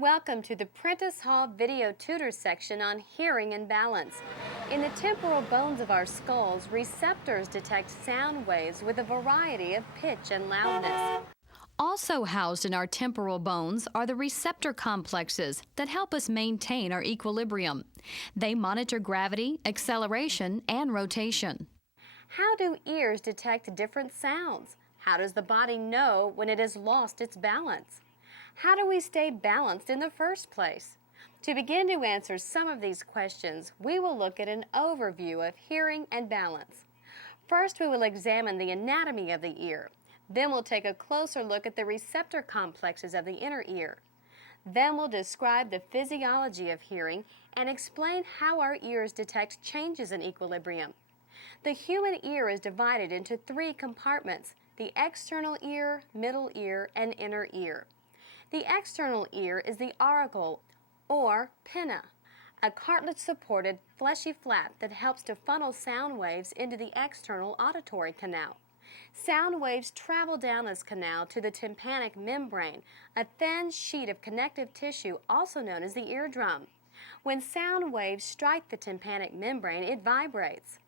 Welcome to the Prentice Hall Video Tutor section on hearing and balance. In the temporal bones of our skulls, receptors detect sound waves with a variety of pitch and loudness. Also housed in our temporal bones are the receptor complexes that help us maintain our equilibrium. They monitor gravity, acceleration, and rotation. How do ears detect different sounds? How does the body know when it has lost its balance? How do we stay balanced in the first place? To begin to answer some of these questions, we will look at an overview of hearing and balance. First, we will examine the anatomy of the ear. Then we'll take a closer look at the receptor complexes of the inner ear. Then we'll describe the physiology of hearing and explain how our ears detect changes in equilibrium. The human ear is divided into three compartments: the external ear, middle ear, and inner ear. The external ear is the auricle, or pinna, a cartilage-supported fleshy flap that helps to funnel sound waves into the external auditory canal. Sound waves travel down this canal to the tympanic membrane, a thin sheet of connective tissue also known as the eardrum. When sound waves strike the tympanic membrane, it vibrates.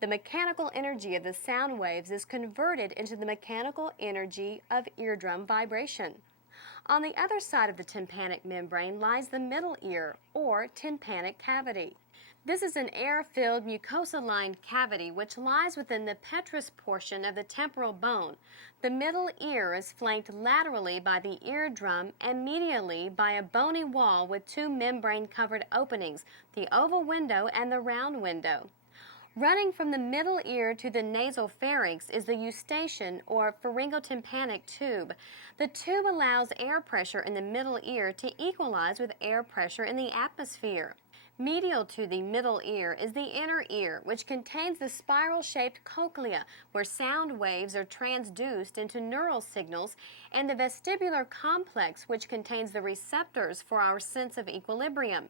The mechanical energy of the sound waves is converted into the mechanical energy of eardrum vibration. On the other side of the tympanic membrane lies the middle ear, or tympanic cavity. This is an air-filled mucosa-lined cavity which lies within the petrous portion of the temporal bone. The middle ear is flanked laterally by the eardrum and medially by a bony wall with two membrane-covered openings, the oval window and the round window. Running from the middle ear to the nasal pharynx is the eustachian or pharyngotympanic tube. The tube allows air pressure in the middle ear to equalize with air pressure in the atmosphere. Medial to the middle ear is the inner ear, which contains the spiral-shaped cochlea, where sound waves are transduced into neural signals, and the vestibular complex, which contains the receptors for our sense of equilibrium.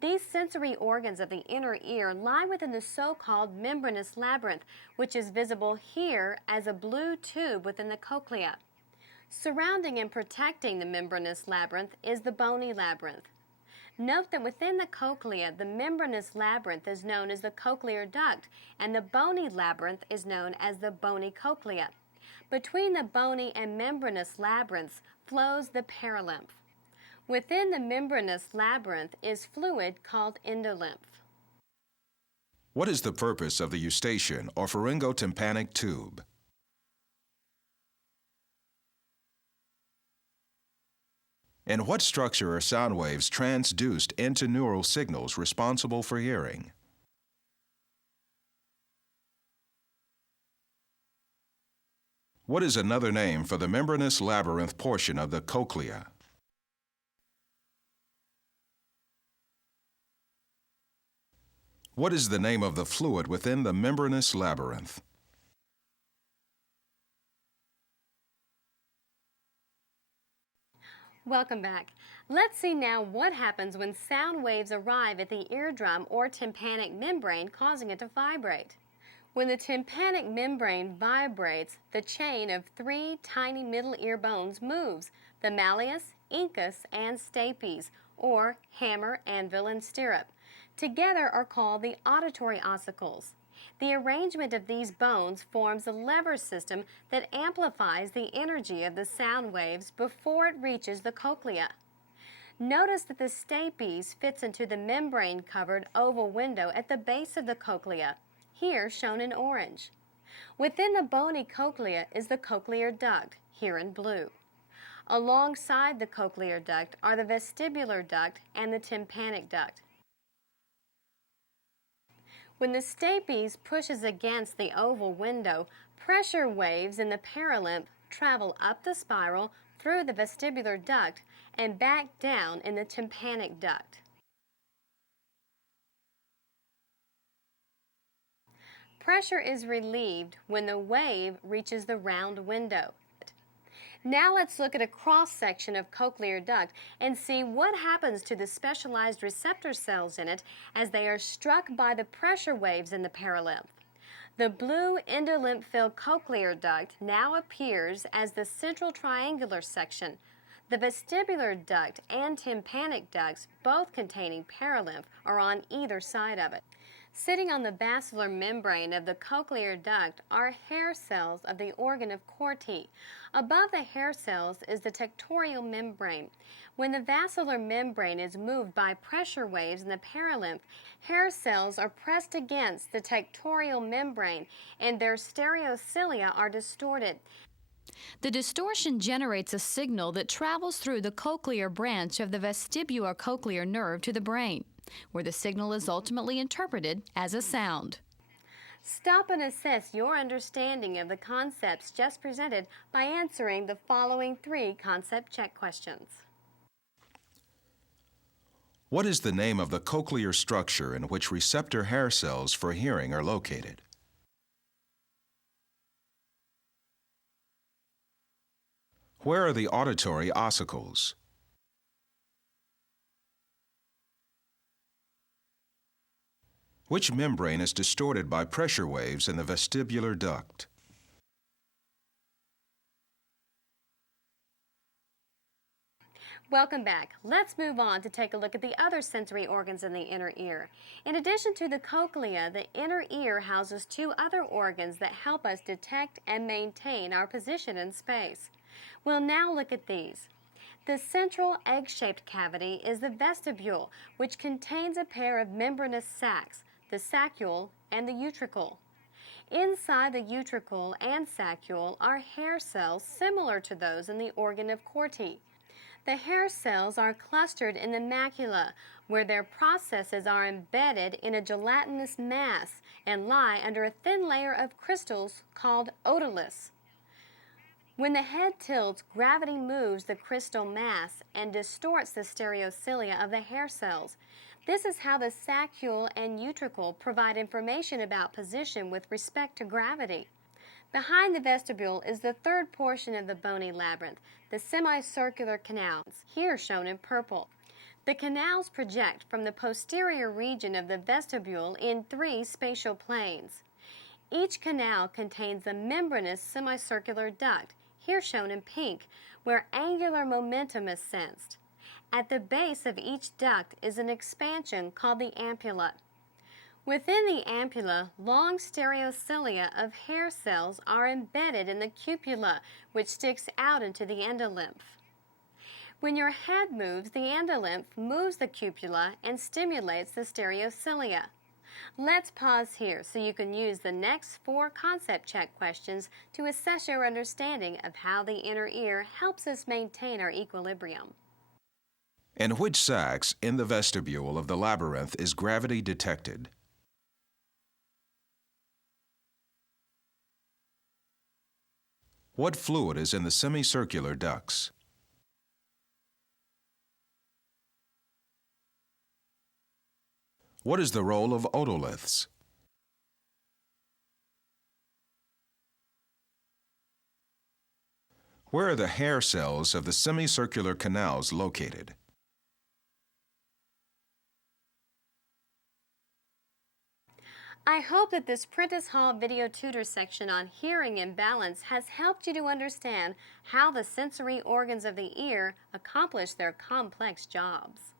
These sensory organs of the inner ear lie within the so-called membranous labyrinth, which is visible here as a blue tube within the cochlea. Surrounding and protecting the membranous labyrinth is the bony labyrinth. Note that within the cochlea, the membranous labyrinth is known as the cochlear duct, and the bony labyrinth is known as the bony cochlea. Between the bony and membranous labyrinths flows the perilymph. Within the membranous labyrinth is fluid called endolymph. What is the purpose of the eustachian or pharyngotympanic tube? In what structure are sound waves transduced into neural signals responsible for hearing? What is another name for the membranous labyrinth portion of the cochlea? What is the name of the fluid within the membranous labyrinth? Welcome back. Let's see now what happens when sound waves arrive at the eardrum or tympanic membrane, causing it to vibrate. When the tympanic membrane vibrates, the chain of three tiny middle ear bones moves: the malleus, incus, and stapes, or hammer, anvil, and stirrup. Together are called the auditory ossicles. The arrangement of these bones forms a lever system that amplifies the energy of the sound waves before it reaches the cochlea. Notice that the stapes fits into the membrane-covered oval window at the base of the cochlea, here shown in orange. Within the bony cochlea is the cochlear duct, here in blue. Alongside the cochlear duct are the vestibular duct and the tympanic duct. When the stapes pushes against the oval window, pressure waves in the perilymph travel up the spiral through the vestibular duct and back down in the tympanic duct. Pressure is relieved when the wave reaches the round window. Now let's look at a cross-section of cochlear duct and see what happens to the specialized receptor cells in it as they are struck by the pressure waves in the perilymph. The blue endolymph-filled cochlear duct now appears as the central triangular section. The vestibular duct and tympanic ducts, both containing perilymph, are on either side of it. Sitting on the basilar membrane of the cochlear duct are hair cells of the organ of Corti. Above the hair cells is the tectorial membrane. When the basilar membrane is moved by pressure waves in the perilymph, hair cells are pressed against the tectorial membrane and their stereocilia are distorted. The distortion generates a signal that travels through the cochlear branch of the vestibulocochlear nerve to the brain, where the signal is ultimately interpreted as a sound. Stop and assess your understanding of the concepts just presented by answering the following 3 concept check questions. What is the name of the cochlear structure in which receptor hair cells for hearing are located? Where are the auditory ossicles? Which membrane is distorted by pressure waves in the vestibular duct? Welcome back. Let's move on to take a look at the other sensory organs in the inner ear. In addition to the cochlea, the inner ear houses 2 other organs that help us detect and maintain our position in space. We'll now look at these. The central egg-shaped cavity is the vestibule, which contains a pair of membranous sacs, the saccule and the utricle. Inside the utricle and saccule are hair cells similar to those in the organ of Corti. The hair cells are clustered in the macula, where their processes are embedded in a gelatinous mass and lie under a thin layer of crystals called otoliths. When the head tilts, gravity moves the crystal mass and distorts the stereocilia of the hair cells. This is how the saccule and utricle provide information about position with respect to gravity. Behind the vestibule is the third portion of the bony labyrinth, the semicircular canals, here shown in purple. The canals project from the posterior region of the vestibule in 3 spatial planes. Each canal contains a membranous semicircular duct, here shown in pink, where angular momentum is sensed. At the base of each duct is an expansion called the ampulla. Within the ampulla, long stereocilia of hair cells are embedded in the cupula, which sticks out into the endolymph. When your head moves, the endolymph moves the cupula and stimulates the stereocilia. Let's pause here so you can use the next 4 concept check questions to assess your understanding of how the inner ear helps us maintain our equilibrium. In which sacs in the vestibule of the labyrinth is gravity detected? What fluid is in the semicircular ducts? What is the role of otoliths? Where are the hair cells of the semicircular canals located? I hope that this Prentice Hall video tutor section on hearing and balance has helped you to understand how the sensory organs of the ear accomplish their complex jobs.